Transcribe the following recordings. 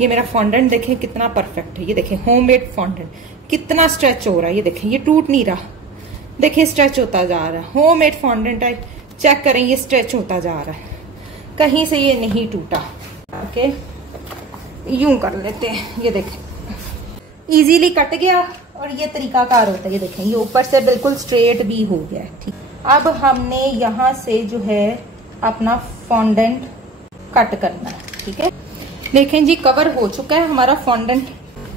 ये मेरा फॉन्डेंट देखें कितना परफेक्ट है। ये देखें होममेड फॉन्डेंट कितना स्ट्रेच हो रहा है। ये देखें ये टूट नहीं रहा, देखिए स्ट्रेच होता जा रहा है। होममेड फॉन्डेंट है, चेक करें ये स्ट्रेच होता जा रहा है, कहीं से ये नहीं टूटा। ओके यूं कर लेते हैं। ये देखें इजीली कट गया और ये तरीकाकार होता है। ये देखें ये ऊपर से बिल्कुल स्ट्रेट भी हो गया है। ठीक, अब हमने यहाँ से जो है अपना फॉन्डेंट कट करना है। ठीक है, देखें जी कवर हो चुका है हमारा फॉन्डेंट।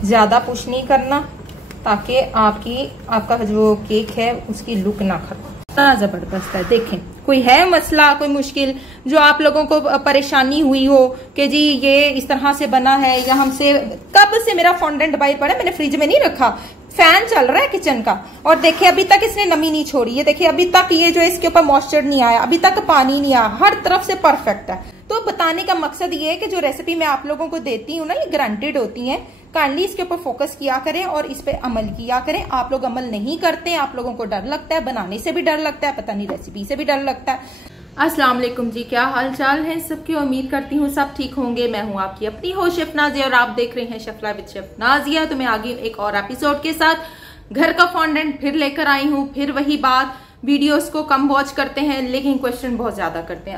ज्यादा पुश नहीं करना ताकि आपका जो केक है उसकी लुक ना खराब। इतना जबरदस्त है। देखें कोई है मसला, कोई मुश्किल जो आप लोगों को परेशानी हुई हो कि जी ये इस तरह से बना है, या हमसे कब से मेरा फॉन्डेंट बाहर पड़ा, मैंने फ्रिज में नहीं रखा, फैन चल रहा है किचन का, और देखिए अभी तक इसने नमी नहीं छोड़ी। ये देखिए अभी तक ये जो इसके ऊपर मॉइस्चर नहीं आया, अभी तक पानी नहीं आया, हर तरफ से परफेक्ट है। तो बताने का मकसद ये है कि जो रेसिपी मैं आप लोगों को देती हूँ ना, ये गारंटेड होती है। काइंडली इसके ऊपर फोकस किया करें और इस पे अमल किया करें। आप लोग अमल नहीं करते, आप लोगों को डर लगता है, बनाने से भी डर लगता है, पता नहीं रेसिपी से भी डर लगता है। अस्सलाम वालेकुम जी, क्या हाल चाल है सबकी? उम्मीद करती हूँ सब ठीक होंगे। मैं हूँ आपकी अपनी होस्ट शेफ नाजिया और आप देख रहे हैं chef life with chef Nazia. तो मैं आगे एक और एपिसोड के साथ घर का फॉन्डेंट फिर लेकर आई हूँ। फिर वही बात, वीडियोस को कम वॉच करते हैं लेकिन क्वेश्चन बहुत ज्यादा करते हैं।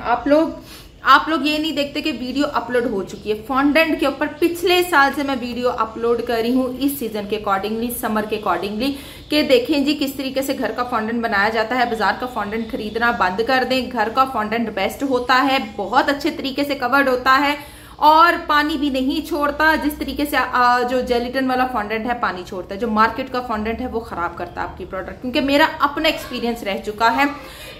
आप लोग ये नहीं देखते कि वीडियो अपलोड हो चुकी है फॉन्डेंट के ऊपर। पिछले साल से मैं वीडियो अपलोड कर रही हूँ इस सीजन के अकॉर्डिंगली, समर के अकॉर्डिंगली, कि देखें जी किस तरीके से घर का फॉन्डेंट बनाया जाता है। बाजार का फॉन्डेंट खरीदना बंद कर दें, घर का फॉन्डेंट बेस्ट होता है, बहुत अच्छे तरीके से कवर्ड होता है और पानी भी नहीं छोड़ता। जिस तरीके से जो जेलिटन वाला फॉन्डेंट है पानी छोड़ता है, जो मार्केट का फॉन्डेंट है वो खराब करता है आपकी प्रोडक्ट। क्योंकि मेरा अपना एक्सपीरियंस रह चुका है,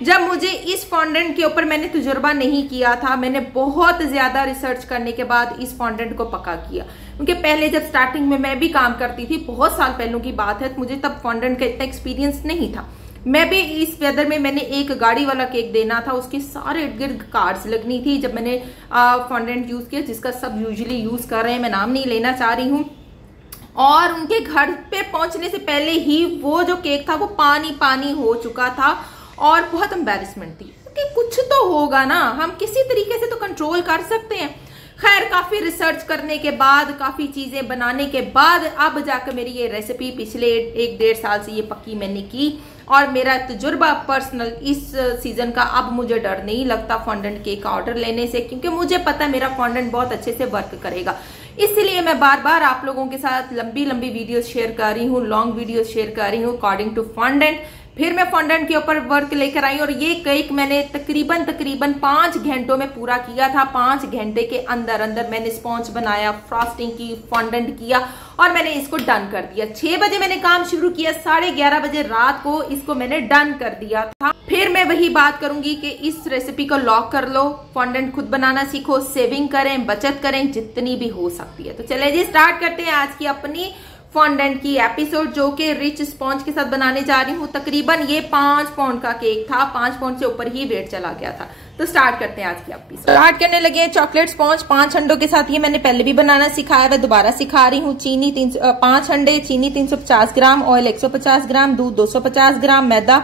जब मुझे इस फॉन्डेंट के ऊपर मैंने तजुर्बा नहीं किया था, मैंने बहुत ज्यादा रिसर्च करने के बाद इस फॉन्डेंट को पक्का किया। क्योंकि पहले जब स्टार्टिंग में मैं भी काम करती थी, बहुत साल पहले की बात है, मुझे तब फॉन्डेंट का इतना एक्सपीरियंस नहीं था। मैं भी इस वेदर में मैंने एक गाड़ी वाला केक देना था, उसके सारे इर्द गिर्द कार्ड्स लगनी थी जब मैंने फॉन्डेंट यूज किया, जिसका सब यूजुअली यूज कर रहे हैं, मैं नाम नहीं लेना चाह रही हूँ। और उनके घर पे पहुंचने से पहले ही वो जो केक था वो पानी पानी हो चुका था और बहुत एम्बैरेसमेंट थी कि कुछ तो होगा ना, हम किसी तरीके से तो कंट्रोल कर सकते हैं। खैर काफी रिसर्च करने के बाद, काफी चीजें बनाने के बाद अब जाकर मेरी ये रेसिपी पिछले 1-1.5 साल से ये पक्की मैंने की और मेरा तजुर्बा पर्सनल इस सीजन का, अब मुझे डर नहीं लगता फॉन्डेंट केक का ऑर्डर लेने से, क्योंकि मुझे पता है मेरा फॉन्डेंट बहुत अच्छे से वर्क करेगा। इसलिए मैं बार बार आप लोगों के साथ लंबी लंबी वीडियोस शेयर कर रही हूँ, लॉन्ग वीडियोस शेयर कर रही हूँ अकॉर्डिंग टू फॉन्डेंट। फिर मैं फॉन्डेंट के ऊपर वर्क लेकर आई और ये केक मैंने तकरीबन 5 घंटों में पूरा किया था। 5 घंटे के अंदर मैंने स्पॉन्ज बनाया, फ्रॉस्टिंग की, फॉन्डेंट किया और मैंने इसको डन कर दिया। 6 बजे मैंने काम शुरू किया, 11:30 बजे रात को इसको मैंने डन कर दिया था। फिर मैं वही बात करूंगी कि इस रेसिपी को लॉक कर लो, फॉन्डेंट खुद बनाना सीखो, सेविंग करें, बचत करें जितनी भी हो सकती है। तो चले जी स्टार्ट करते हैं आज की अपनी फॉन्डेंट की एपिसोड, जो कि रिच स्पॉन्ज के साथ बनाने जा रही हूँ। तकरीबन ये 5 पाउंड का केक था, 5 पाउंड से ऊपर ही वेट चला गया था। तो स्टार्ट करते हैं आज की एपिसोड। स्टार्ट करने लगे हैं चॉकलेट स्पॉन्ज 5 अंडों के साथ। ये मैंने पहले भी बनाना सिखाया है, दोबारा सिखा रही हूँ। चीनी 5 अंडे, चीनी 350 ग्राम, ऑयल 150 ग्राम, दूध 250 ग्राम, मैदा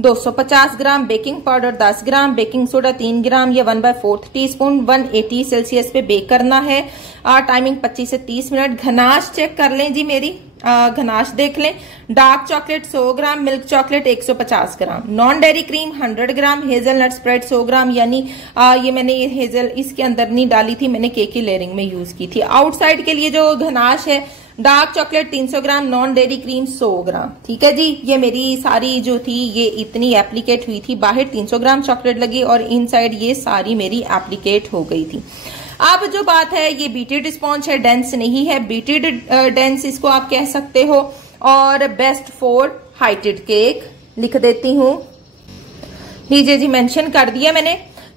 250 ग्राम, बेकिंग पाउडर 10 ग्राम, बेकिंग सोडा 3 ग्राम, ये 1/4 टीस्पून, 180 सेल्सियस पे बेक करना है। टाइमिंग 25 से 30 मिनट। घनाश चेक कर लें जी मेरी, घनाश देख लें। डार्क चॉकलेट 100 ग्राम, मिल्क चॉकलेट 150 ग्राम, नॉन डेयरी क्रीम 100 ग्राम, हेजलनट स्प्रेड 100 ग्राम, यानी ये मैंने हेजल इसके अंदर नहीं डाली थी, मैंने केक की लेयरिंग में यूज की थी। आउटसाइड के लिए जो घनाश है, डार्क चॉकलेट 300 ग्राम, नॉन डेयरी क्रीम 100 ग्राम। ठीक है जी, ये मेरी सारी जो थी ये इतनी एप्लीकेट हुई थी। बाहर 300 ग्राम चॉकलेट लगी और इनसाइड ये सारी मेरी एप्लीकेट हो गई थी। अब जो बात है, ये बीटेड स्पॉन्ज है, डेंस नहीं है, बीटेड डेंस इसको आप कह सकते हो। और बेस्ट फॉर हाइटेड केक लिख देती हूँ, लीजिए जी मेंशन कर दिया मैंने।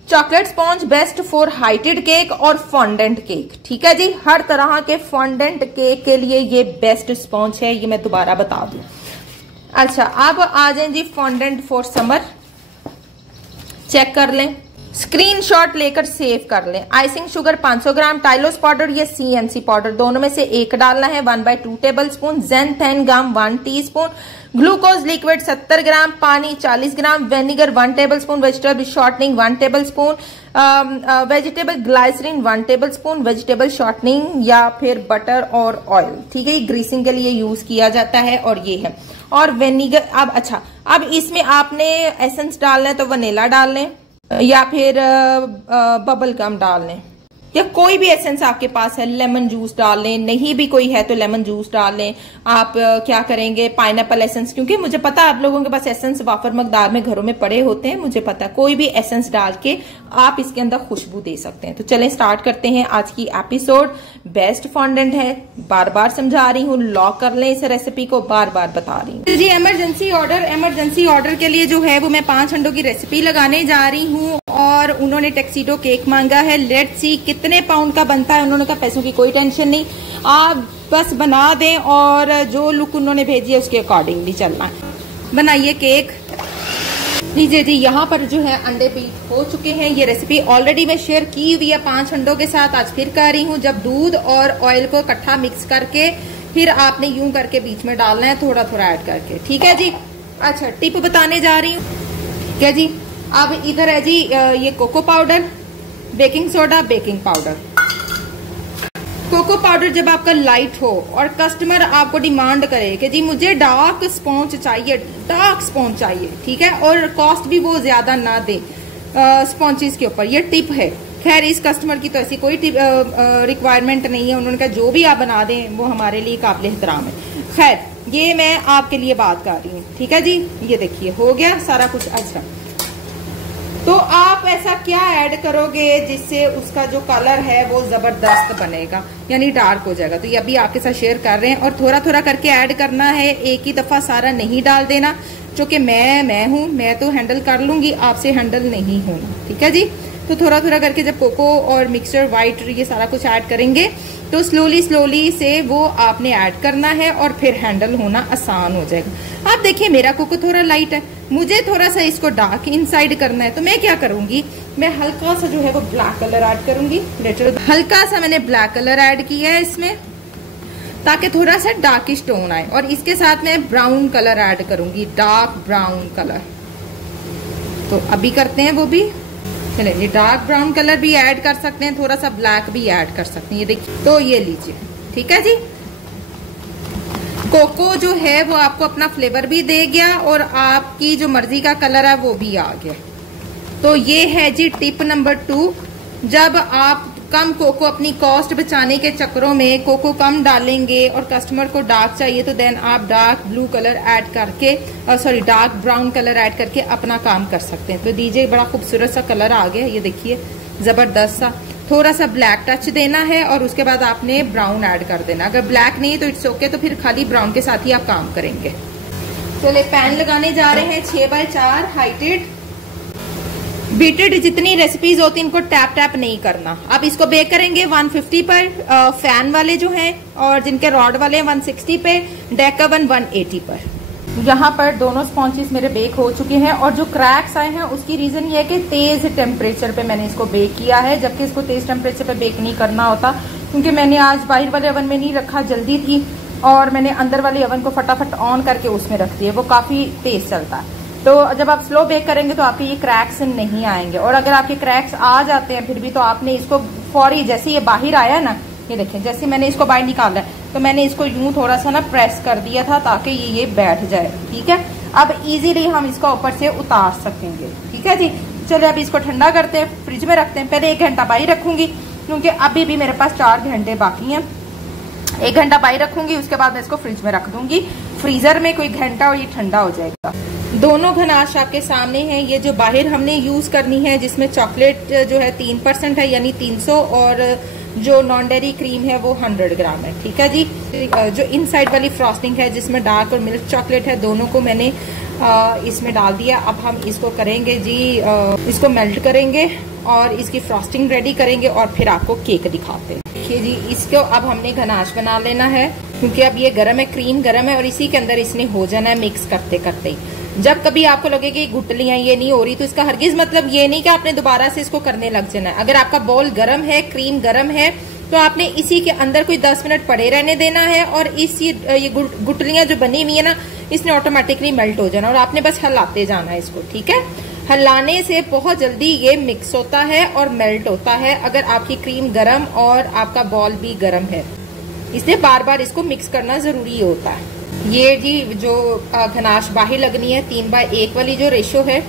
Chocolate sponge best for heighted cake और फॉन्डेंट केक। ठीक है जी, हर तरह के फॉन्डेंट केक के लिए ये बेस्ट स्पॉन्ज है, ये मैं दोबारा बता दूं। अच्छा अब आ जाए जी फॉन्डेंट फॉर समर, चेक कर लें। स्क्रीनशॉट लेकर सेव कर लें। Icing sugar 500 gram, tylose powder या CMC पाउडर दोनों में से एक डालना है, 1/2 tablespoon, xanthan gum 1 teaspoon, glucose liquid 70 gram, पानी 40 gram, vinegar 1 tablespoon, vegetable shortening 1 tablespoon, vegetable glycerine 1 tablespoon, vegetable shortening या फिर बटर और ऑयल, ठीक है, ग्रीसिंग के लिए यूज किया जाता है। और ये है, और विनेगर। अब इसमें आपने एसेंस डालना है तो वनीला डाल लें या फिर बबल गम डाल लें, या कोई भी एसेंस आपके पास है, लेमन जूस डाल लें, नहीं भी कोई है तो लेमन जूस डाल लें। आप क्या करेंगे, पाइनएप्पल एसेंस, क्योंकि मुझे पता है आप लोगों के पास एसेंस वाफर मकदार में घरों में पड़े होते हैं, मुझे पता है, कोई भी एसेंस डाल के आप इसके अंदर खुशबू दे सकते हैं। तो चलें स्टार्ट करते हैं आज की एपिसोड। बेस्ट फॉन्डेंट है, बार बार समझा रही हूँ, लॉक कर लें इस रेसिपी को, बार बार बता रही हूँ जी। इमरजेंसी ऑर्डर के लिए जो है वो मैं 5 अंडों की रेसिपी लगाने जा रही हूँ, और उन्होंने टैक्सीडो केक मांगा है। लेट्स सी कितने पाउंड का बनता है। उन्होंने कहा पैसों की कोई टेंशन नहीं, आप बस बना दें और जो लुक उन्होंने भेजी है उसके अकॉर्डिंगली चलना है। बनाइए केक। लीजिए जी, यहाँ पर जो है अंडे बीट हो चुके हैं। ये रेसिपी ऑलरेडी मैं शेयर की हुई है 5 अंडों के साथ, आज फिर कर रही हूँ। जब दूध और ऑयल को इकट्ठा मिक्स करके फिर आपने यूं करके बीच में डालना है, थोड़ा थोड़ा ऐड करके, ठीक है जी। अच्छा, टिप बताने जा रही हूँ, ठीक है जी। अब इधर है जी ये cocoa powder, baking soda, baking powder. Cocoa powder जब आपका लाइट हो और कस्टमर आपको डिमांड करे कि जी मुझे डार्क स्पॉन्ज चाहिए, ठीक है, और कॉस्ट भी वो ज्यादा ना दे स्पॉन्चेस के ऊपर, ये टिप है। खैर इस कस्टमर की तो ऐसी कोई रिक्वायरमेंट नहीं है, उन्होंने कहा जो भी आप बना दें वो हमारे लिए काबिल एहतराम है। खैर ये मैं आपके लिए बात कर रही हूँ, ठीक है जी। ये देखिए हो गया सारा कुछ। अच्छा, तो आप ऐसा क्या ऐड करोगे जिससे उसका जो कलर है वो जबरदस्त बनेगा, यानी डार्क हो जाएगा। तो ये अभी आपके साथ शेयर कर रहे हैं, और थोड़ा थोड़ा करके ऐड करना है, एक ही दफा सारा नहीं डाल देना, क्योंकि मैं हूं, मैं तो हैंडल कर लूंगी, आपसे हैंडल नहीं होना, ठीक है जी। तो थोड़ा थोड़ा करके जब कोको और मिक्सचर व्हाइट ये सारा कुछ ऐड करेंगे तो स्लोली से वो आपने ऐड करना है, और फिर हैंडल होना आसान हो जाएगा। आप देखिए मेरा कोको थोड़ा लाइट है, मुझे थोड़ा सा इसको डार्क इनसाइड करना है, तो मैं क्या करूंगी, मैं हल्का सा जो है वो ब्लैक कलर ऐड करूंगी। हल्का सा मैंने ब्लैक कलर ऐड किया है इसमें, ताकि थोड़ा सा डार्किश टोन आए, और इसके साथ मैं ब्राउन कलर ऐड करूंगी, डार्क ब्राउन कलर। तो अभी करते हैं वो भी। चलिए, डार्क ब्राउन कलर भी ऐड कर सकते हैं, थोड़ा सा ब्लैक भी ऐड कर सकते हैं, ये देखिए। तो ये लीजिए, ठीक है जी। कोको जो है वो आपको अपना फ्लेवर भी दे गया, और आपकी जो मर्जी का कलर है वो भी आ गया। तो ये है जी टिप नंबर 2। जब आप कम कोको, अपनी कॉस्ट बचाने के चक्करों में कोको कम डालेंगे और कस्टमर को डार्क चाहिए, तो देन आप डार्क ब्लू कलर ऐड करके, डार्क ब्राउन कलर ऐड करके अपना काम कर सकते हैं। तो दीजिए, बड़ा खूबसूरत सा कलर आ गया, ये देखिए जबरदस्त सा। थोड़ा सा ब्लैक टच देना है, और उसके बाद आपने ब्राउन ऐड कर देना। अगर ब्लैक नहीं तो इट्स ओके, तो फिर खाली ब्राउन के साथ ही आप काम करेंगे। चलिए, पैन लगाने जा रहे हैं 6x4 हाइटेड। बीटेड जितनी रेसिपीज होती है इनको टैप टैप नहीं करना। अब इसको बेक करेंगे 150 पर, फैन वाले जो हैं, और जिनके रॉड वाले हैं 160 पे, डेक ओवन 180 पर। यहाँ पर दोनों स्पॉन्चेस मेरे बेक हो चुके हैं, और जो क्रैक्स आए हैं उसकी रीजन ये है कि तेज टेम्परेचर पे मैंने इसको बेक किया है, जबकि इसको तेज टेम्परेचर पे बेक नहीं करना होता, क्योंकि मैंने आज बाहर वाले ओवन में नहीं रखा, जल्दी थी, और मैंने अंदर वाले ओवन को फटाफट ऑन करके उसमें रख दिया, वो काफी तेज चलता है। तो जब आप स्लो बेक करेंगे तो आपके ये क्रैक्स नहीं आएंगे, और अगर आपके क्रैक्स आ जाते हैं फिर भी, तो आपने इसको फौरी, जैसे ये बाहर आया ना, ये देखें, जैसे मैंने इसको बाहर निकाला है तो मैंने इसको यूं थोड़ा सा ना प्रेस कर दिया था ताकि ये बैठ जाए, ठीक है। अब इजीली हम इसको ऊपर से उतार सकेंगे, ठीक है जी। चलिए अब इसको ठंडा करते हैं, फ्रिज में रखते हैं। पहले 1 घंटा बाहर रखूंगी, क्योंकि अभी भी मेरे पास 4 घंटे बाकी हैं। 1 घंटा बाहर रखूंगी, उसके बाद मैं इसको फ्रिज में रख दूंगी फ्रीजर में कोई घंटा, और ये ठंडा हो जाएगा। दोनों घनाश आपके सामने हैं। ये जो बाहर हमने यूज करनी है, जिसमें चॉकलेट जो है 3% है, यानी 300, और जो नॉन डेयरी क्रीम है वो 100 ग्राम है, ठीक है जी। जो इनसाइड वाली फ्रॉस्टिंग है जिसमें डार्क और मिल्क चॉकलेट है, दोनों को मैंने इसमें डाल दिया। अब हम इसको करेंगे जी, इसको मेल्ट करेंगे और इसकी फ्रॉस्टिंग रेडी करेंगे, और फिर आपको केक दिखाते हैं। देखिए जी, इसको अब हमने गनाश बना लेना है, क्योंकि अब ये गर्म है, क्रीम गर्म है, और इसी के अंदर इसने हो जाना है मिक्स करते करते ही। जब कभी आपको लगे कि गुटलियां ये नहीं हो रही, तो इसका हरगिज मतलब ये नहीं कि आपने दोबारा से इसको करने लग जाना है। अगर आपका बॉल गर्म है, क्रीम गर्म है, तो आपने इसी के अंदर कोई 10 मिनट पड़े रहने देना है और ये गुटलियां जो बनी हुई है ना, इसने ऑटोमेटिकली मेल्ट हो जाना और आपने बस हिलाते जाना है इसको। ठीक है, हिलाने से बहुत जल्दी ये मिक्स होता है और मेल्ट होता है अगर आपकी क्रीम गर्म और आपका बॉल भी गर्म है, इसलिए बार बार इसको मिक्स करना जरूरी होता है। ये जी जो घनाश बाहर लगनी है 3/1 वाली जो रेशो है,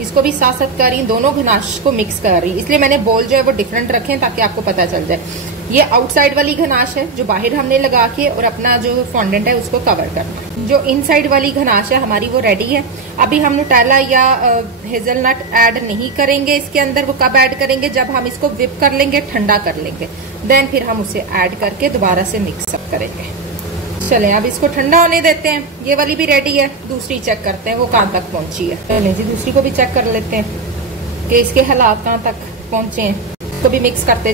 इसको भी साथ साथ कर रही, दोनों घनाश को मिक्स कर रही, इसलिए मैंने बॉल जो है वो डिफरेंट रखे हैं ताकि आपको पता चल जाए। ये आउटसाइड वाली घनाश है जो बाहर हमने लगा के और अपना जो फॉन्डेंट है उसको कवर करना। जो इनसाइड वाली घनाश है हमारी वो रेडी है। अभी हम न्यूटेला या हेजलनट ऐड नहीं करेंगे इसके अंदर। वो कब ऐड करेंगे? जब हम इसको विप कर लेंगे, ठंडा कर लेंगे, देन फिर हम उसे ऐड करके दोबारा से मिक्स अप करेंगे। चलें अब इसको ठंडा होने देते हैं। ये वाली भी रेडी है, दूसरी चेक करते हैं वो कहाँ तक पहुंची है। चलें जी दूसरी को भी चेक कर लेते हैं कि इसके हालात कहाँ तक पहुंचे हैं। इसको भी मिक्स करते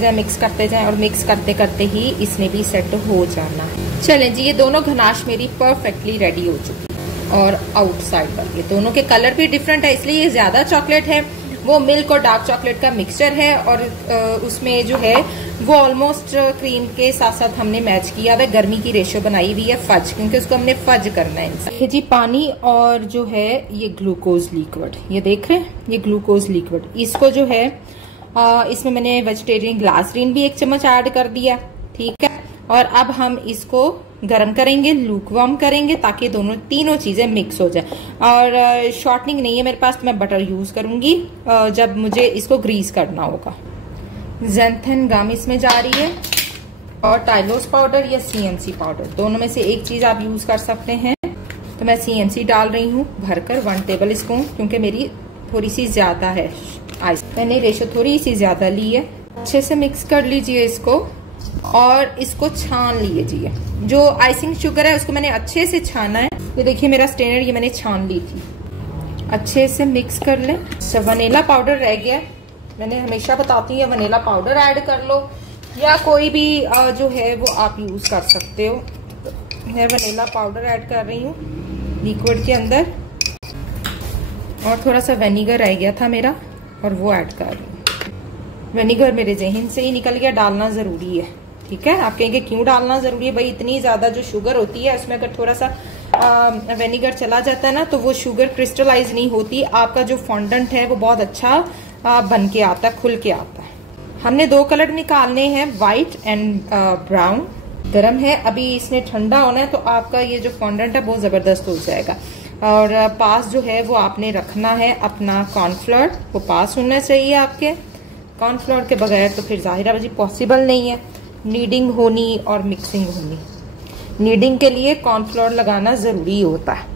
जाएं और मिक्स करते करते ही इसने भी सेट हो जाना है। चलें जी ये दोनों घनाश मेरी परफेक्टली रेडी हो चुकी है। और आउटसाइड वाली, ये दोनों के कलर भी डिफरेंट है, इसलिए ये ज्यादा चॉकलेट है, वो मिल्क और डार्क चॉकलेट का मिक्सचर है और उसमें जो है वो ऑलमोस्ट क्रीम के साथ साथ हमने मैच किया हुआ। गर्मी की रेशो बनाई हुई है फज, क्योंकि उसको हमने फज करना है जी। पानी और जो है ये ग्लूकोज लिक्विड, ये देख रहे हैं, ये ग्लूकोज लिक्विड, इसको जो है इसमें मैंने वेजिटेरियन ग्लासरीन भी 1 चम्मच ऐड कर दिया। ठीक है, और अब हम इसको गरम करेंगे, लूकवार्म करेंगे ताकि तीनों चीजें मिक्स हो जाए। और शॉर्टनिंग नहीं है मेरे पास, तो मैं बटर यूज करूंगी जब मुझे इसको ग्रीस करना होगा। ज़ैंथन गम इसमें जा रही है और टाइलोस पाउडर या CMC पाउडर, दोनों में से एक चीज आप यूज कर सकते हैं। तो मैं CMC डाल रही हूँ भरकर 1 टेबल स्पून, क्योंकि मेरी थोड़ी सी ज्यादा है आइस, मैंने रेशो थोड़ी सी ज्यादा ली है। अच्छे से मिक्स कर लीजिए इसको और इसको छान लीजिए। जो आइसिंग शुगर है उसको मैंने अच्छे से छाना है। ये देखिए मेरा स्ट्रेनर, ये मैंने छान ली थी। अच्छे से मिक्स कर लें। वनीला पाउडर रह गया, मैंने हमेशा बताती हूँ वनीला पाउडर ऐड कर लो या कोई भी जो है वो आप यूज कर सकते हो। मैं वनीला पाउडर ऐड कर रही हूँ लिक्विड के अंदर और थोड़ा सा विनेगर रह गया था मेरा और वो ऐड कर रही हूँ। विनेगर मेरे जहन से ही निकल गया, डालना जरूरी है। ठीक है, आप कहेंगे क्यों डालना जरूरी है? भाई इतनी ज्यादा जो शुगर होती है उसमें अगर थोड़ा सा विनेगर चला जाता है ना तो वो शुगर क्रिस्टलाइज नहीं होती, आपका जो फॉन्डेंट है वो बहुत अच्छा बन के आता है, खुल के आता है। हमने 2 कलर निकालने हैं, व्हाइट एंड ब्राउन। गर्म है, अभी इसने ठंडा होना है तो आपका ये जो फॉन्डेंट है बहुत जबरदस्त हो जाएगा। और पास जो है वो आपने रखना है अपना कॉर्नफ्लोर, वो पास होना चाहिए आपके। कॉर्नफ्लोर के बगैर तो फिर जाहिर है पॉसिबल नहीं है नीडिंग होनी और मिक्सिंग होनी। नीडिंग के लिए कॉर्नफ्लोर लगाना जरूरी होता है,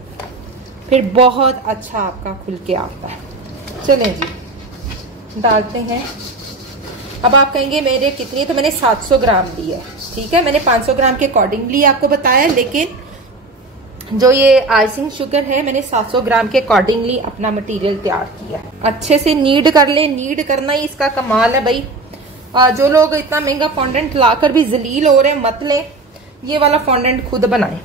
फिर बहुत अच्छा आपका खुल के आता है। चलें जी डालते हैं। अब आप कहेंगे मेरे कितनी, तो मैंने 700 ग्राम ली है। ठीक है, मैंने 500 ग्राम के अकॉर्डिंगली आपको बताया, लेकिन जो ये आइसिंग शुगर है मैंने 700 ग्राम के अकॉर्डिंगली अपना मटेरियल तैयार किया। अच्छे से नीड कर ले, नीड करना ही इसका कमाल है भाई। जो लोग इतना महंगा फॉन्डेंट लाकर भी जलील हो रहे हैं, मत लें, ये वाला फॉन्डेंट खुद बनाएं।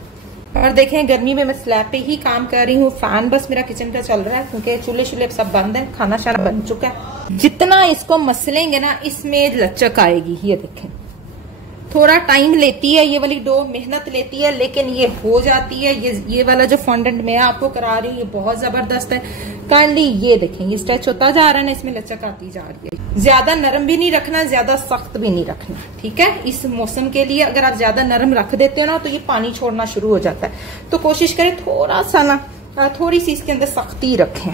और देखें गर्मी में मैं स्लैब पे ही काम कर रही हूँ, फैन बस मेरा किचन का चल रहा है क्योंकि चूल्हे शुल्हे सब बंद है, खाना शाना बन चुका है। जितना इसको मसलेंगे ना इसमें लचक आएगी। ये देखें थोड़ा टाइम लेती है ये वाली डो, मेहनत लेती है, लेकिन ये हो जाती है। ये वाला जो फॉन्डेंट मैं आपको करा रही हूँ ये बहुत जबरदस्त है। काइंडली ये देखें ये स्ट्रेच होता जा रहा है ना, इसमें लचक आती जा रही है। ज्यादा नरम भी नहीं रखना, ज्यादा सख्त भी नहीं रखना। ठीक है, इस मौसम के लिए अगर आप ज्यादा नरम रख देते हो ना तो ये पानी छोड़ना शुरू हो जाता है। तो कोशिश करें थोड़ा सा ना, थोड़ी सी इसके अंदर सख्ती रखें,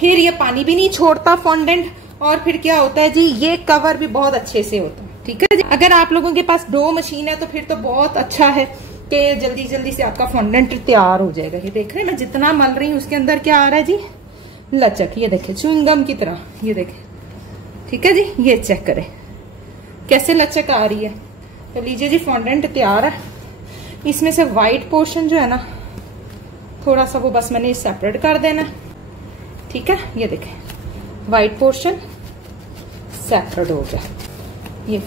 फिर ये पानी भी नहीं छोड़ता फॉन्डेंट। और फिर क्या होता है जी, ये कवर भी बहुत अच्छे से होता है। ठीक है जी, अगर आप लोगों के पास डो मशीन है तो फिर तो बहुत अच्छा है कि जल्दी जल्दी से आपका फॉन्डेंट तैयार हो जाएगा। ये देख रहे हैं मैं जितना मल रही हूँ उसके अंदर क्या आ रहा है जी, लचक। ये देखे च्युइंगम की तरह, ये देखे। ठीक है जी, ये चेक करें कैसे लचक आ रही है। तो लीजिए जी फॉन्डेंट तैयार है। इसमें से व्हाइट पोर्शन जो है ना थोड़ा सा वो बस मैंने सेपरेट कर देना। ठीक है, ये देखें व्हाइट पोर्शन सेपरेट हो गया ये।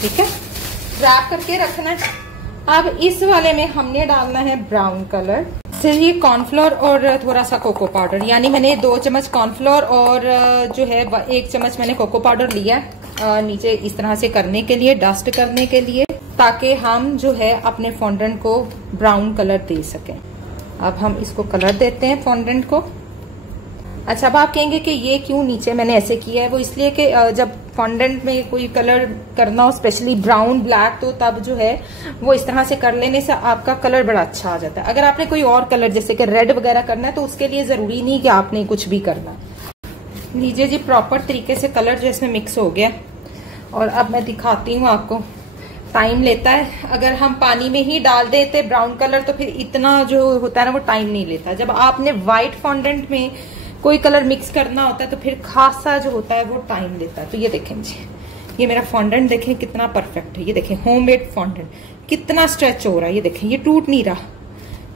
ठीक है, रैप करके रखना है। अब इस वाले में हमने डालना है ब्राउन कलर। अच्छा ये कॉर्नफ्लोर और थोड़ा सा कोको पाउडर, यानी मैंने 2 चम्मच कॉर्नफ्लोर और जो है 1 चम्मच मैंने कोको पाउडर लिया है नीचे इस तरह से करने के लिए, डस्ट करने के लिए, ताकि हम जो है अपने फॉन्डेंट को ब्राउन कलर दे सकें। अब हम इसको कलर देते हैं फॉन्डेंट को। अच्छा, अब आप कहेंगे कि ये क्यों नीचे मैंने ऐसे किया है, वो इसलिए कि जब फॉन्डेंट में कोई कलर करना हो, स्पेशली ब्राउन ब्लैक, तो तब जो है वो इस तरह से कर लेने से आपका कलर बड़ा अच्छा आ जाता है। अगर आपने कोई और कलर जैसे कि रेड वगैरह करना है तो उसके लिए जरूरी नहीं कि आपने कुछ भी करना। लीजिए जी, प्रॉपर तरीके से कलर जो इसमें मिक्स हो गया और अब मैं दिखाती हूँ आपको। टाइम लेता है, अगर हम पानी में ही डाल देते ब्राउन कलर तो फिर इतना जो होता है ना वो टाइम नहीं लेता। जब आपने व्हाइट फॉन्डेंट में कोई कलर मिक्स करना होता है तो फिर खासा जो होता है वो टाइम लेता है। तो ये देखें जी, ये मेरा फॉन्डेंट देखें कितना परफेक्ट है। ये देखें होममेड फॉन्डेंट कितना स्ट्रेच हो रहा है। ये देखें, ये टूट नहीं रहा,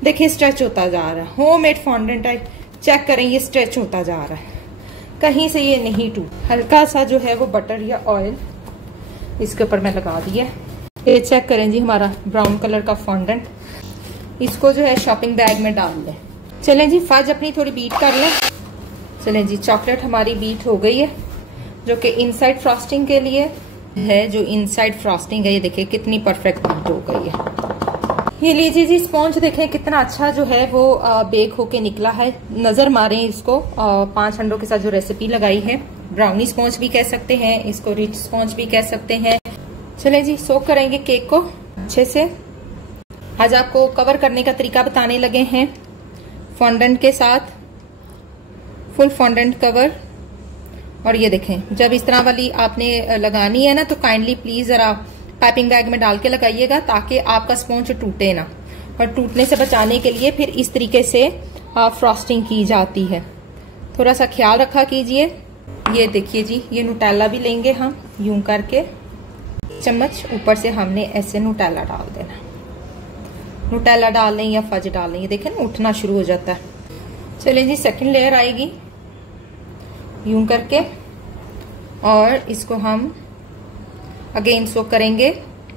देखें स्ट्रेच होता जा रहा है। होममेड फॉन्डेंट है, चेक करें, ये स्ट्रेच होता जा रहा है, कहीं से ये नहीं टूट। हल्का सा जो है वो बटर या ऑयल इसके ऊपर मैं लगा दिया। ये चेक करें जी, हमारा ब्राउन कलर का फॉन्डेंट। इसको जो है शॉपिंग बैग में डाल लें। चलें जी, फज अपनी थोड़ी बीट कर लें। चलें जी, चॉकलेट हमारी बीट हो गई है, जो कि इनसाइड फ्रॉस्टिंग के लिए है। जो इनसाइड फ्रॉस्टिंग है, ये देखिए कितनी परफेक्ट बीट हो गई है। ये लीजिए जी, स्पॉन्ज देखें कितना अच्छा जो है वो बेक होके निकला है। नजर मारें इसको। 5 अंडों के साथ जो रेसिपी लगाई है, ब्राउनी स्पॉन्ज भी कह सकते हैं इसको, रिच स्पॉन्ज भी कह सकते हैं। चले जी, सोक करेंगे केक को अच्छे से। आज आपको कवर करने का तरीका बताने लगे हैं फॉन्डेंट के साथ, फुल फॉन्डेंट कवर। और ये देखें, जब इस तरह वाली आपने लगानी है ना तो काइंडली प्लीज जरा पाइपिंग बैग में डाल के लगाइएगा, ताकि आपका स्पॉन्ज टूटे ना। और टूटने से बचाने के लिए फिर इस तरीके से फ्रॉस्टिंग की जाती है। थोड़ा सा ख्याल रखा कीजिए। ये देखिए जी, ये नुटेला भी लेंगे हम यूं करके, चम्मच ऊपर से हमने ऐसे नुटेला डाल देना। नुटेला डाल लें या फज डाल लें, ये देखें ना उठना शुरू हो जाता है। चलें जी, सेकंड लेयर आएगी यूं करके, और इसको हम अगेन सोक करेंगे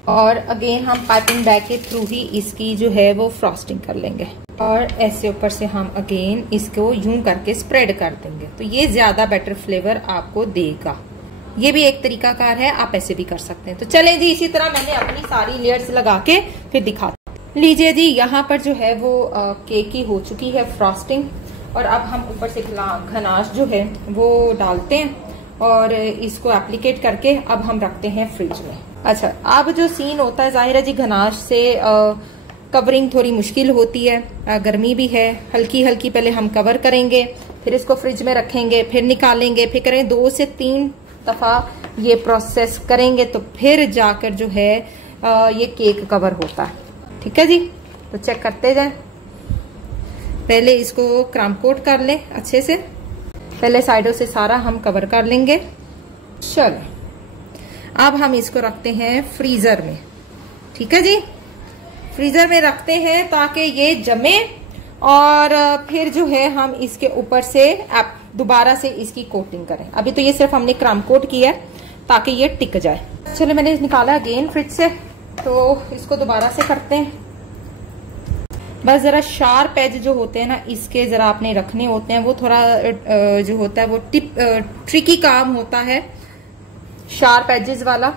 और अगेन हम पाइपिंग बैग के थ्रू ही इसकी जो है वो फ्रॉस्टिंग कर लेंगे। और ऐसे ऊपर से हम अगेन इसको यूं करके स्प्रेड कर देंगे, तो ये ज्यादा बेटर फ्लेवर आपको देगा। ये भी एक तरीका कार है, आप ऐसे भी कर सकते हैं। तो चलें जी, इसी तरह मैंने अपनी सारी लेयर्स लगा के फिर दिखाती। लीजिए जी, यहाँ पर जो है वो केक की हो चुकी है फ्रॉस्टिंग, और अब हम ऊपर से गनाश जो है वो डालते हैं और इसको एप्लीकेट करके अब हम रखते हैं फ्रिज में। अच्छा, अब जो सीन होता है, जाहिर है जी गनाश से कवरिंग थोड़ी मुश्किल होती है, गर्मी भी है। हल्की हल्की पहले हम कवर करेंगे, फिर इसको फ्रिज में रखेंगे, फिर निकालेंगे, फिर करेंगे 2 से 3 दफा ये प्रोसेस करेंगे, तो फिर जाकर जो है ये केक कवर होता है। ठीक है जी, तो चेक करते जाएं। पहले इसको क्रम कोट कर लें अच्छे से, पहले साइडों से सारा हम कवर कर लेंगे। चलो, अब हम इसको रखते हैं फ्रीजर में। ठीक है जी, फ्रीजर में रखते हैं ताकि ये जमे, और फिर जो है हम इसके ऊपर से दोबारा से इसकी कोटिंग करें। अभी तो ये सिर्फ हमने क्रम कोट किया है ताकि ये टिक जाए। चलो, मैंने निकाला अगेन फ्रिज से, तो इसको दोबारा से करते हैं। बस जरा शार्प एज जो होते हैं ना इसके जरा आपने रखने होते हैं, वो थोड़ा जो होता है वो ट्रिकी काम होता है, शार्प एजेस वाला।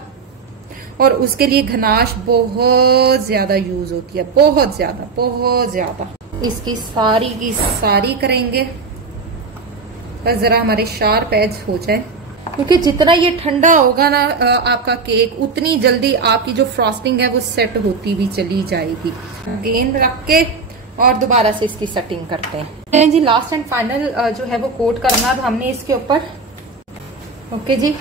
और उसके लिए गनाश बहुत ज्यादा यूज होती है, बहुत ज्यादा। इसकी सारी की सारी करेंगे, बस जरा हमारे शार्प एज हो जाए, क्योंकि जितना ये ठंडा होगा ना आपका केक, उतनी जल्दी आपकी जो फ्रॉस्टिंग है वो सेट होती भी चली जाएगी। गेंद रख के और दोबारा से इसकी सेटिंग करते हैं जी। लास्ट एंड फाइनल जो है वो कोट करना अब हमने इसके ऊपर। ओके जी,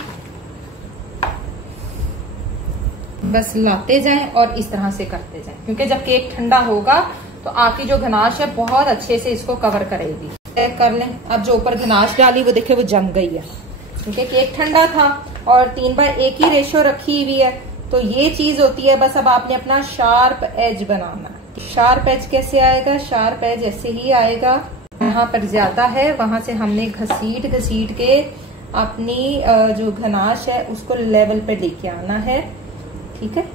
बस लाते जाएं और इस तरह से करते जाएं, क्योंकि जब केक ठंडा होगा तो आपकी जो गनाश है बहुत अच्छे से इसको कवर करेगी। चेक कर लें, अब जो ऊपर गनाश डाली वो देखिए वो जम गई है, क्योंकि केक ठंडा था और 3/1 की रेशो रखी हुई है। तो ये चीज होती है, बस अब आपने अपना शार्प एज बनाना। शार्प एज कैसे आएगा? शार्प एज ऐसे ही आएगा, यहाँ पर ज्यादा है वहां से हमने घसीट के अपनी जो गनाश है उसको लेवल पे लेके आना है। ठीक है,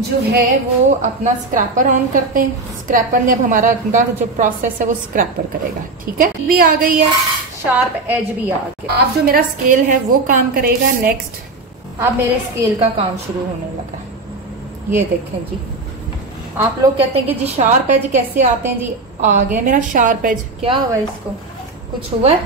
जो है वो अपना स्क्रैपर ऑन करते हैं। स्क्रैपर ने अब हमारा जो प्रोसेस है वो स्क्रैपर करेगा। ठीक है, भी आ गई है, शार्प एज भी आ गया। अब जो मेरा स्केल है वो काम करेगा। नेक्स्ट अब मेरे स्केल का काम शुरू होने लगा। ये देखें जी, आप लोग कहते हैं कि जी शार्प एज कैसे आते हैं जी, आ गया मेरा शार्प एज। क्या हुआ इसको, कुछ हुआ?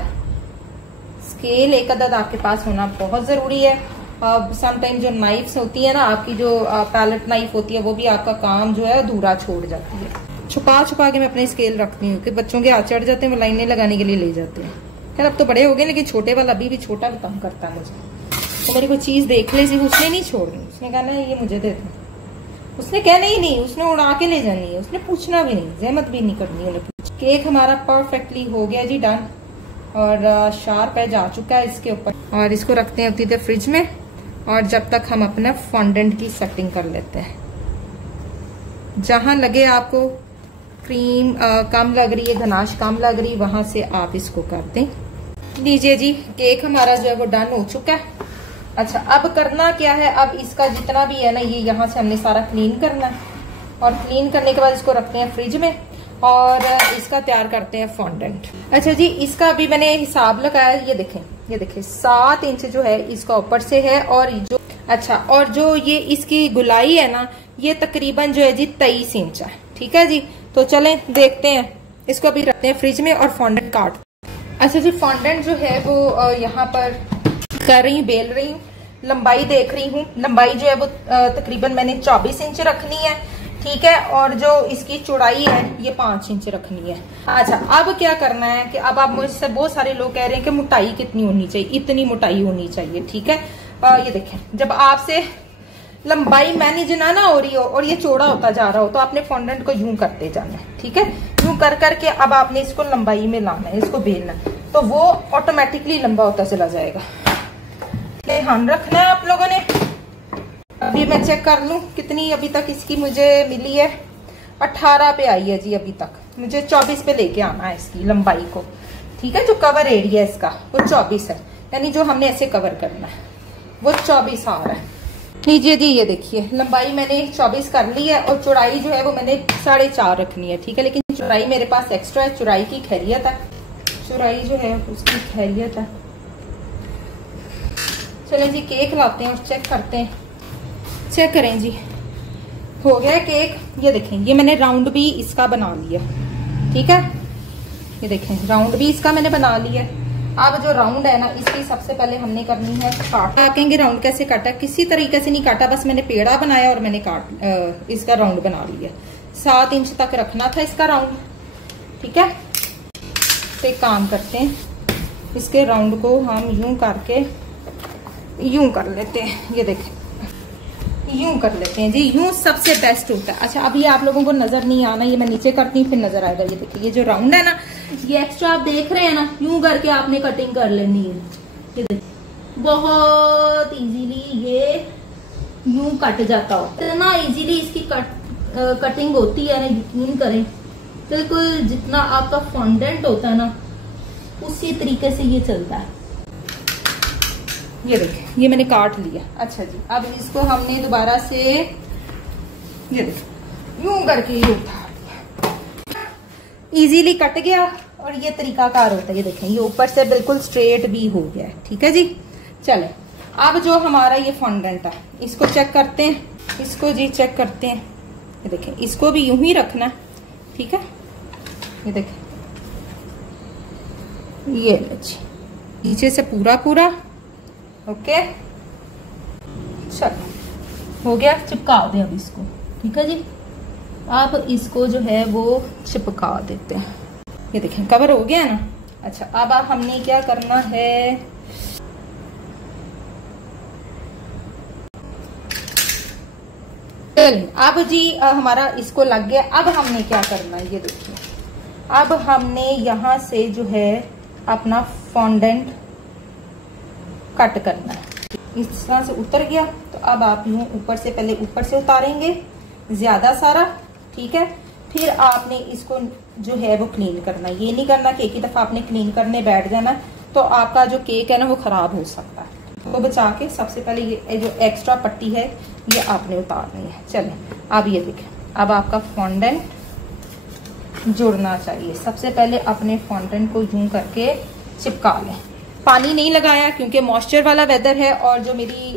स्केल एक अदद आपके पास होना बहुत जरूरी है। समटाइम जो नाइफ्स होती है ना, आपकी जो पैलेट नाइफ होती है, वो भी आपका काम जो है अधूरा छोड़ जाती है। छुपा छुपा के मैं अपने स्केल रखती हूँ कि बच्चों के हाथ चढ़ जाते हैं, वो लाइनें लगाने के लिए ले जाते हैं। खैर अब तो बड़े हो गए, लेकिन छोटे वाला अभी भी छोटा भी तंग करता है मुझे। तो मेरी कोई चीज देख ले, उसने नहीं छोड़नी, उसने कहना है ये मुझे दे दो। उसने कहना ही नहीं, उसने उड़ा के ले जानी है, उसने पूछना भी नहीं, जहमत भी नहीं करनी उन्हें पूछ। केक हमारा परफेक्टली हो गया जी, डन। और शार्प एज आ चुका है इसके ऊपर, और इसको रखते हैं उतनी देर फ्रिज में, और जब तक हम अपना फॉन्डेंट की सेटिंग कर लेते हैं। जहां लगे आपको क्रीम कम लग रही है, गनाश कम लग रही, वहां से आप इसको कर दें। लीजिए जी, केक हमारा जो है वो डन हो चुका है। अच्छा, अब करना क्या है, अब इसका जितना भी है ना, ये यहाँ से हमने सारा क्लीन करना है, और क्लीन करने के बाद इसको रखते हैं फ्रिज में, और इसका तैयार करते हैं फॉन्डेंट। अच्छा जी, इसका अभी मैंने हिसाब लगाया, ये देखें 7 इंच जो है इसका ऊपर से है, और जो और जो ये इसकी गुलाई है ना, ये तकरीबन जो है जी 23 इंच है। ठीक है जी, तो चलें देखते हैं, इसको अभी रखते हैं फ्रिज में और फॉन्डेंट काट। अच्छा जी, फॉन्डेंट जो है वो यहाँ पर कर रही हूँ, बेल रही हूँ। लंबाई देख रही हूँ, लंबाई जो है वो तकरीबन मैंने 24 इंच रखनी है। ठीक है, और जो इसकी चौड़ाई है ये 5 इंच रखनी है। अच्छा, अब क्या करना है कि अब आप मुझसे, बहुत सारे लोग कह रहे हैं कि मोटाई कितनी होनी चाहिए, इतनी मोटाई होनी चाहिए। ठीक है, ये देखें, जब आपसे लंबाई मैनेज ना हो रही हो और ये चौड़ा होता जा रहा हो, तो आपने फॉन्डेंट को यूं करते जाना है। ठीक है, यूं कर करके अब आपने इसको लंबाई में लाना है, इसको बेलना है, तो वो ऑटोमेटिकली लंबा होता चला जाएगा। ध्यान रखना है आप लोगों ने। अभी मैं चेक कर लूं कितनी अभी तक इसकी मुझे मिली है। 18 पे आई है जी अभी तक, मुझे 24 पे लेके आना है इसकी लंबाई को। ठीक है, जो कवर एरिया है इसका वो 24 है, यानी जो हमने ऐसे कवर करना है वो 24 आ रहा है। लीजिए जी, ये देखिए लंबाई मैंने 24 कर ली है, और चौड़ाई जो है वो मैंने 4.5 रखनी है। ठीक है, लेकिन चौड़ाई मेरे पास एक्स्ट्रा है, चौड़ाई की खैरियत है, चौड़ाई जो है उसकी खैरियत है। चलें जी, केक लाते हैं और चेक करते हैं। चेक करें जी, हो गया केक। ये देखें, ये मैंने राउंड भी इसका बना लिया। ठीक है, ये देखें राउंड भी इसका मैंने बना लिया। अब जो राउंड है ना, इसकी सबसे पहले हमने करनी है काट। आकेंगे राउंड कैसे काटा, किसी तरीके से नहीं काटा, बस मैंने पेड़ा बनाया और मैंने इसका राउंड बना लिया। 7 इंच तक रखना था इसका राउंड। ठीक है, तो एक काम करते हैं, इसके राउंड को हम यूं करके यूं कर लेते हैं। ये देखें, यूं कर लेते हैं जी, यूं सबसे बेस्ट होता है। अच्छा, अभी आप लोगों को नजर नहीं आना, ये मैं नीचे करती हूँ फिर नजर आएगा। ये देखिए, ये जो राउंड है ना, ये एक्स्ट्रा आप देख रहे हैं ना, यूं करके आपने कटिंग कर लेनी है। ये देखिए, बहुत इजीली ये यूं कट जाता होता है ना, इजीली इसकी कटिंग होती है ना, यकीन करें बिल्कुल जितना आपका फॉन्डेंट होता है ना, उसी तरीके से ये चलता है। ये देखिए, ये मैंने काट लिया। अच्छा जी, अब इसको हमने दोबारा से ये देखिए यूं करके ये उठा लिया, इजीली कट गया, और ये तरीकाकार होता है। ये देखें, ये ऊपर से बिल्कुल स्ट्रेट भी हो गया है। ठीक है जी, चले अब जो हमारा ये फॉन्डेंट है इसको चेक करते हैं। इसको जी चेक करते हैं। ये देखें, इसको भी यूं ही रखना है। ठीक है, ये देखें, ये नीचे से पूरा पूरा ओके। चलो हो गया, चिपका दें अब इसको। ठीक है जी, अब इसको जो है वो चिपका देते हैं। ये देखें, कवर हो गया ना। अच्छा, अब हमने क्या करना है, अब जी हमारा इसको लग गया। अब हमने क्या करना है, ये देखिए, अब हमने यहां से जो है अपना फॉन्डेंट कट करना है। इस तरह से उतर गया, तो अब आप यूं ऊपर से, पहले ऊपर से उतारेंगे ज्यादा सारा। ठीक है, फिर आपने इसको जो है वो क्लीन करना है। ये नहीं करना कि एक ही दफा आपने क्लीन करने बैठ जाना, तो आपका जो केक है ना वो खराब हो सकता है। तो बचा के सबसे पहले ये जो एक्स्ट्रा पट्टी है ये आपने उतारनी है। चले अब ये देखें, अब आपका फॉन्डेंट जुड़ना चाहिए। सबसे पहले अपने फॉन्डेंट को यूं करके चिपका लें। पानी नहीं लगाया क्योंकि मॉइस्चर वाला वेदर है, और जो मेरी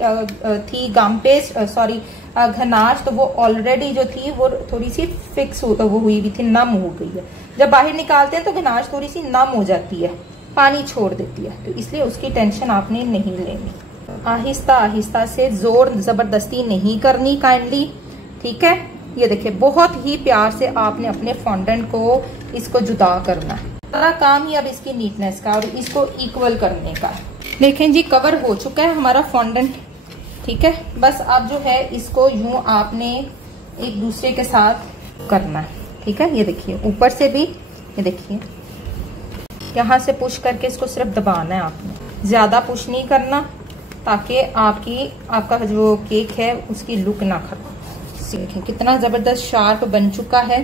थी गम पेस्ट सॉरी घनाश, तो वो ऑलरेडी जो थी वो थोड़ी सी फिक्स वो हुई हुई थी, नम हो गई है। जब बाहर निकालते हैं तो घनाश थोड़ी सी नम हो जाती है, पानी छोड़ देती है, तो इसलिए उसकी टेंशन आपने नहीं लेनी। आहिस्ता आहिस्ता से, जोर जबरदस्ती नहीं करनी काइंडली, ठीक है। ये देखिए बहुत ही प्यार से आपने अपने फॉन्डेंट को इसको जुदा करना है। सारा काम ही अब इसकी नीटनेस का और इसको इक्वल करने का। देखें जी कवर हो चुका है हमारा फॉन्डेंट, ठीक है। बस अब जो है इसको यूं आपने एक दूसरे के साथ करना है, ठीक है। ये देखिए ऊपर से भी, ये देखिए यहाँ से पुश करके इसको सिर्फ दबाना है आपने, ज्यादा पुश नहीं करना, ताकि आपका जो केक है उसकी लुक ना खराब। देखें कितना जबरदस्त शार्प बन चुका है,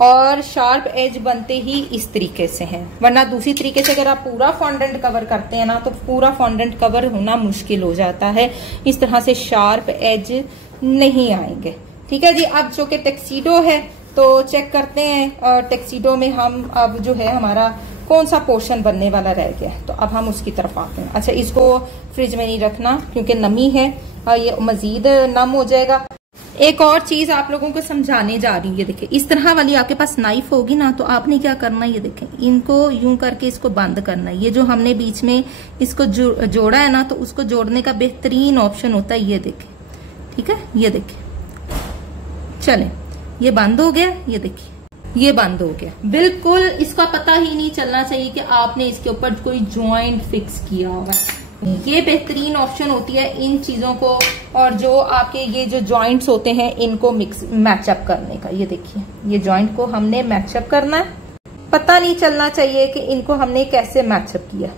और शार्प एज बनते ही इस तरीके से है, वरना दूसरी तरीके से अगर आप पूरा फॉन्डेंट कवर करते हैं ना तो पूरा फॉन्डेंट कवर होना मुश्किल हो जाता है। इस तरह से शार्प एज नहीं आएंगे, ठीक है जी। अब जो कि टैक्सीडो है तो चेक करते हैं, और टैक्सीडो में हम अब जो है हमारा कौन सा पोर्शन बनने वाला रह गया, तो अब हम उसकी तरफ आते हैं। अच्छा, इसको फ्रिज में नहीं रखना क्योंकि नमी है और ये मजीद नम हो जाएगा। एक और चीज आप लोगों को समझाने जा रही है, ये देखिए इस तरह वाली आपके पास नाइफ होगी ना, तो आपने क्या करना है, ये देखें इनको यूं करके इसको बंद करना है। ये जो हमने बीच में इसको जोड़ा है ना, तो उसको जोड़ने का बेहतरीन ऑप्शन होता है, ये देखें, ठीक है। ये देखें, चले ये बंद हो गया, ये देखिए ये बंद हो गया। बिल्कुल इसका पता ही नहीं चलना चाहिए कि आपने इसके ऊपर कोई जॉइंट फिक्स किया होगा। ये बेहतरीन ऑप्शन होती है इन चीजों को, और जो आपके ये जो जॉइंट्स होते हैं इनको मैचअप करने का। ये देखिए ये जॉइंट को हमने मैचअप करना है, पता नहीं चलना चाहिए कि इनको हमने कैसे मैचअप किया।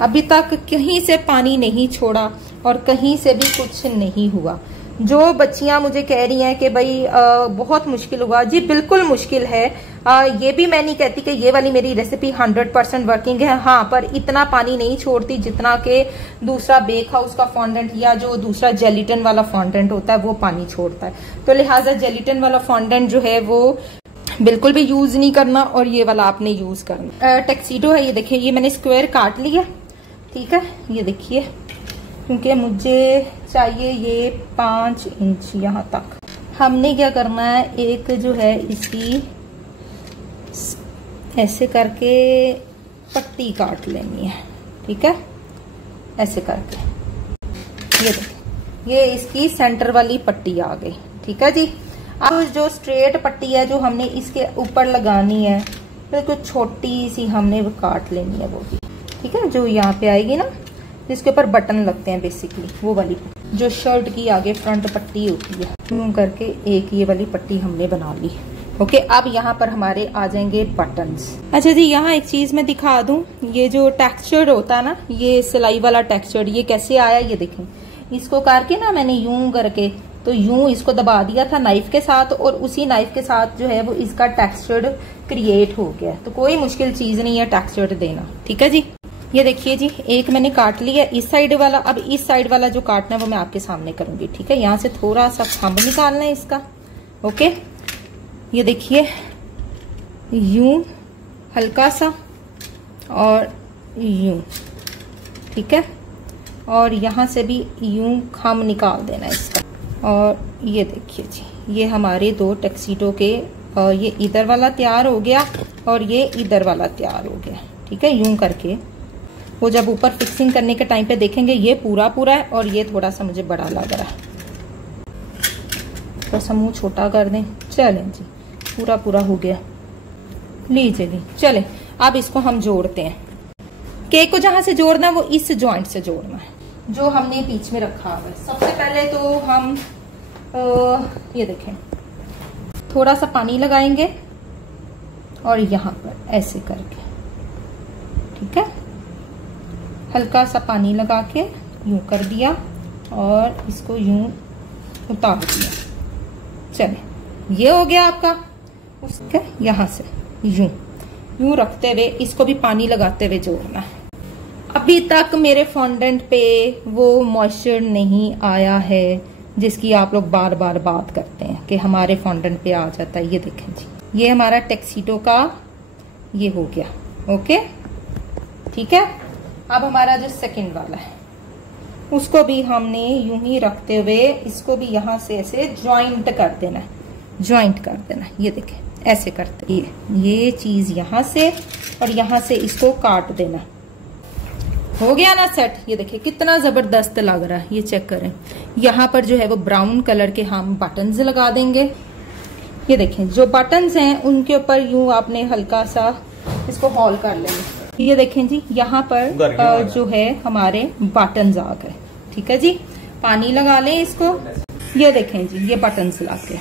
अभी तक कहीं से पानी नहीं छोड़ा और कहीं से भी कुछ नहीं हुआ। जो बच्चियां मुझे कह रही हैं कि भाई बहुत मुश्किल हुआ, जी बिल्कुल मुश्किल है। ये भी मैं नहीं कहती कि ये वाली मेरी रेसिपी 100% वर्किंग है, हाँ, पर इतना पानी नहीं छोड़ती जितना कि दूसरा बेक हाउस का फॉन्डेंट या जो दूसरा जेलिटन वाला फॉन्डेंट होता है वो पानी छोड़ता है। तो लिहाजा जेलिटन वाला फॉन्डेंट जो है वो बिल्कुल भी यूज नहीं करना, और ये वाला आपने यूज करना। टैक्सीडो है, ये देखिए ये मैंने स्क्वायर काट लिया, ठीक है। ये देखिए क्योंकि मुझे चाहिए ये 5 इंच यहाँ तक। हमने क्या करना है, एक जो है इसकी ऐसे करके पट्टी काट लेनी है, ठीक है, ऐसे करके। ये देखिए ये इसकी सेंटर वाली पट्टी आ गई, ठीक है जी। अब जो स्ट्रेट पट्टी है जो हमने इसके ऊपर लगानी है, बिल्कुल छोटी सी हमने वो काट लेनी है, वो भी ठीक है, जो यहाँ पे आएगी ना जिसके ऊपर बटन लगते हैं बेसिकली, वो वाली जो शर्ट की आगे फ्रंट पट्टी होती है, यूं करके एक ये वाली पट्टी हमने बना ली। ओके, अब यहाँ पर हमारे आ जाएंगे बटन्स। अच्छा जी, यहाँ एक चीज मैं दिखा दूं, ये जो टेक्सचर होता है ना, ये सिलाई वाला टेक्सचर, ये कैसे आया ये देखें। इसको करके ना मैंने यूं करके तो यूं इसको दबा दिया था नाइफ के साथ, और उसी नाइफ के साथ जो है वो इसका टेक्सचर क्रिएट हो गया। तो कोई मुश्किल चीज नहीं है टेक्सचर देना, ठीक है जी। ये देखिए जी, एक मैंने काट लिया इस साइड वाला। अब इस साइड वाला जो काटना है वो मैं आपके सामने करूंगी, ठीक है। यहाँ से थोड़ा सा खंभ निकालना है इसका, ओके। ये देखिए यूं हल्का सा और यूं, ठीक है, और यहाँ से भी यूं खंभ निकाल देना है इसका। और ये देखिए जी, ये हमारे 2 टैक्सीडो के, ये इधर वाला तैयार हो गया और ये इधर वाला तैयार हो गया, ठीक है। यूं करके वो जब ऊपर फिक्सिंग करने के टाइम पे देखेंगे ये पूरा पूरा है और ये थोड़ा सा मुझे बड़ा लग रहा है, थोड़ा सा मुंह छोटा कर दें। चलें जी, पूरा पूरा हो गया, लीजिए जी। चले अब इसको हम जोड़ते हैं। केक को जहां से जोड़ना है वो इस जॉइंट से जोड़ना है जो हमने बीच में रखा हुआ है। सबसे पहले तो हम ये देखें थोड़ा सा पानी लगाएंगे और यहाँ पर ऐसे करके, ठीक है, हल्का सा पानी लगा के यूं कर दिया और इसको यूं उतार दिया। चले, ये हो गया आपका। उसके यहाँ से यूं यूं रखते हुए इसको भी पानी लगाते हुए जोड़ना है। अभी तक मेरे फॉन्डेंट पे वो मॉइस्चर नहीं आया है, जिसकी आप लोग बार बार बात करते हैं कि हमारे फॉन्डेंट पे आ जाता है। ये देखें जी, ये हमारा टैक्सीडो का ये हो गया। ओके ठीक है। अब हमारा जो सेकंड वाला है उसको भी हमने यूं ही रखते हुए इसको भी यहां से ऐसे ज्वाइंट कर देना है, ज्वाइंट कर देना। ये देखें ऐसे करते, ये चीज यहां से और यहां से इसको काट देना। हो गया ना सेट। ये देखिए कितना जबरदस्त लग रहा है। ये चेक करें, यहाँ पर जो है वो ब्राउन कलर के हम बटन्स लगा देंगे। ये देखें जो बटन्स हैं उनके ऊपर यूं आपने हल्का सा इसको हॉल कर लेंगे। ये देखें जी, यहाँ पर जो है हमारे बटन्स आ गए। ठीक है जी, पानी लगा लें इसको। ये देखें जी, ये बटन्स लग गए।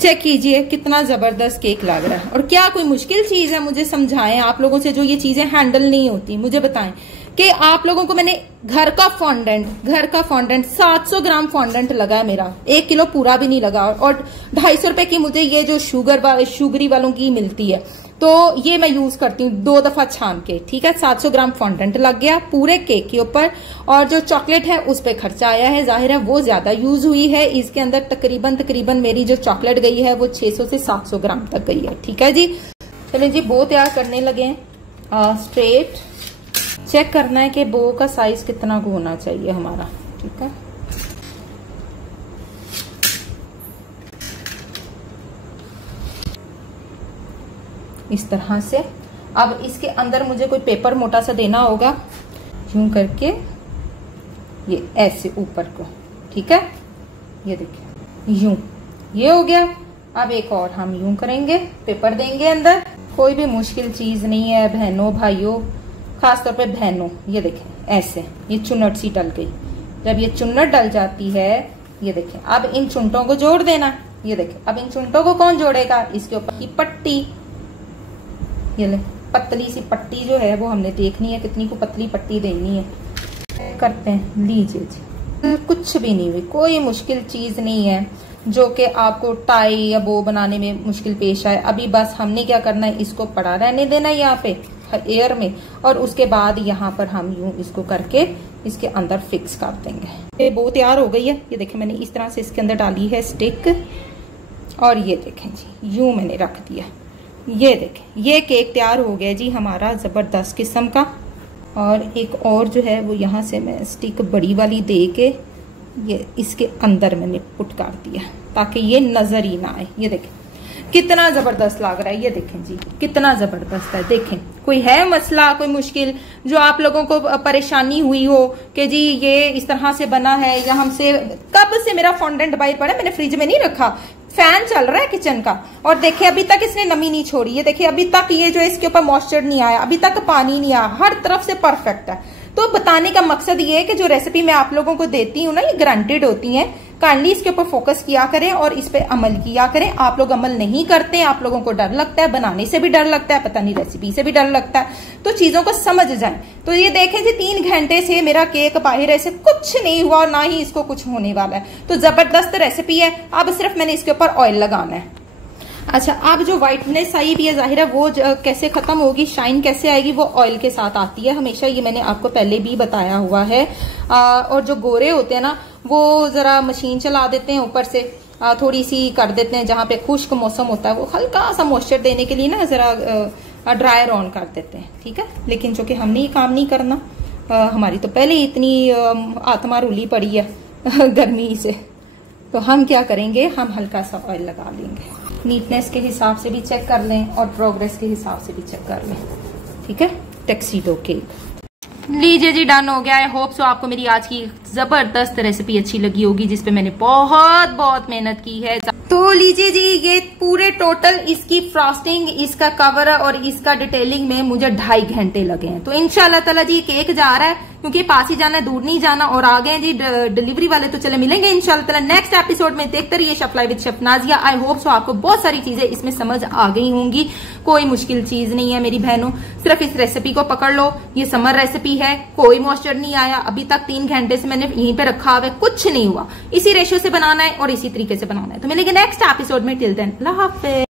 चेक कीजिए कितना जबरदस्त केक लग रहा है। और क्या कोई मुश्किल चीज है? मुझे समझाएं, आप लोगों से जो ये चीजें हैंडल नहीं होती मुझे बताएं कि आप लोगों को मैंने घर का फॉन्डेंट 700 ग्राम फॉन्डेंट लगा है मेरा, 1 किलो पूरा भी नहीं लगा। और 250 रुपए की मुझे ये जो शुगरी वालों की मिलती है, तो ये मैं यूज करती हूँ 2 दफा छान के। ठीक है, 700 ग्राम फॉन्डेंट लग गया पूरे केक के ऊपर। और जो चॉकलेट है उस पर खर्चा आया है, जाहिर है वो ज्यादा यूज हुई है। इसके अंदर तकरीबन मेरी जो चॉकलेट गई है वो 600 से 700 ग्राम तक गई है। ठीक है जी, चलिए जी बो तैयार करने लगे हैं। स्ट्रेट चेक करना है कि बो का साइज कितना होना चाहिए हमारा। ठीक है, इस तरह से। अब इसके अंदर मुझे कोई पेपर मोटा सा देना होगा, यूं करके ये ऐसे ऊपर को। ठीक है, ये देखिए यूं, ये हो गया। अब एक और हम यूं करेंगे, पेपर देंगे अंदर। कोई भी मुश्किल चीज नहीं है बहनों भाइयों, खासतौर पे बहनों। ये देखें ऐसे, ये चुन्नट सी डल गई। जब ये चुन्नट डल जाती है, ये देखें अब इन चुनटों को जोड़ देना। ये देखें अब इन चुनटों को कौन जोड़ेगा? इसके ऊपर की पट्टी, ये ले पतली सी पट्टी जो है वो हमने देखनी है कितनी को पतली पट्टी देनी है। करते हैं, लीजिए जी, कुछ भी नहीं हुई, कोई मुश्किल चीज नहीं है जो कि आपको टाई या बो बनाने में मुश्किल पेश आए। अभी बस हमने क्या करना है, इसको पड़ा रहने देना है यहाँ पे एयर में, और उसके बाद यहाँ पर हम यूं इसको करके इसके अंदर फिक्स कर देंगे। ये बो तैयार हो गई है। ये देखें मैंने इस तरह से इसके अंदर डाली है स्टिक, और ये देखें जी यूं मैंने रख दिया। ये देखें ये केक तैयार हो गया जी हमारा जबरदस्त किस्म का। और एक और जो है वो यहाँ से मैं स्टिक बड़ी वाली दे के ये इसके अंदर मैंने पुट कर दिया ताकि ये नजर ही ना आए। ये देखें कितना जबरदस्त लग रहा है। ये देखें जी कितना जबरदस्त है। देखें कोई है मसला, कोई मुश्किल जो आप लोगों को परेशानी हुई हो कि जी ये इस तरह से बना है, या हमसे कब से मेरा फॉन्डेंट बाहर पड़ा, मैंने फ्रिज में नहीं रखा, फैन चल रहा है किचन का, और देखिए अभी तक इसने नमी नहीं छोड़ी। ये देखिए अभी तक ये जो इसके ऊपर मॉइस्चर नहीं आया, अभी तक पानी नहीं आया, हर तरफ से परफेक्ट है। तो बताने का मकसद ये है कि जो रेसिपी मैं आप लोगों को देती हूँ ना, ये गारंटेड होती है। काइंडली इसके ऊपर फोकस किया करें और इस पे अमल किया करें। आप लोग अमल नहीं करते, आप लोगों को डर लगता है, बनाने से भी डर लगता है, पता नहीं रेसिपी से भी डर लगता है, तो चीजों को समझ जाएं। तो ये देखें जी 3 घंटे से मेरा केक बाहर ऐसे कुछ नहीं हुआ, ना ही इसको कुछ होने वाला है। तो जबरदस्त रेसिपी है। अब सिर्फ मैंने इसके ऊपर ऑयल लगाना है। अच्छा, अब जो व्हाइटनेस आई भी है, जाहिर है वो कैसे खत्म होगी, शाइन कैसे आएगी, वो ऑयल के साथ आती है हमेशा। ये मैंने आपको पहले भी बताया हुआ है। और जो गोरे होते हैं ना, वो जरा मशीन चला देते हैं, ऊपर से थोड़ी सी कर देते हैं, जहां पे खुश्क मौसम होता है वो हल्का सा मॉइस्चर देने के लिए ना जरा ड्रायर ऑन कर देते हैं। ठीक है, लेकिन जो कि हमने ये काम नहीं करना, हमारी तो पहले ही इतनी आत्मा रुली पड़ी है गर्मी से। तो हम क्या करेंगे, हम हल्का सा ऑयल लगा लेंगे। नीटनेस के हिसाब से भी चेक कर लें और प्रोग्रेस के हिसाब से भी चेक कर लें। ठीक है, टैक्सीडो केक लीजिए जी, डन हो गया। आई होप सो आपको मेरी आज की जबरदस्त रेसिपी अच्छी लगी होगी, जिसपे मैंने बहुत मेहनत की है। तो लीजिए जी, ये पूरे टोटल इसकी फ्रॉस्टिंग, इसका कवर और इसका डिटेलिंग में मुझे 2.5 घंटे लगे हैं। तो इंशाल्लाह ताला जी केक जा रहा है, क्योंकि पास ही जाना है, दूर नहीं जाना। और आ गए जी डिलीवरी वाले, तो चले मिलेंगे इंशाल्लाह ताला नेक्स्ट एपिसोड में। देखते रहिए chef live with chef Nazia. I hope so आपको बहुत सारी चीजें इसमें समझ आ गई होंगी। कोई मुश्किल चीज नहीं है मेरी बहनों, सिर्फ इस रेसिपी को पकड़ लो। ये समर रेसिपी है, कोई मॉइस्चर नहीं आया अभी तक। 3 घंटे से मैंने यहीं पे रखा हुआ है, कुछ नहीं हुआ। इसी रेशियो से बनाना है और इसी तरीके से बनाना है। तो मिलेंगे नेक्स्ट एपिसोड में। टिल देन अल्लाह हाफिज।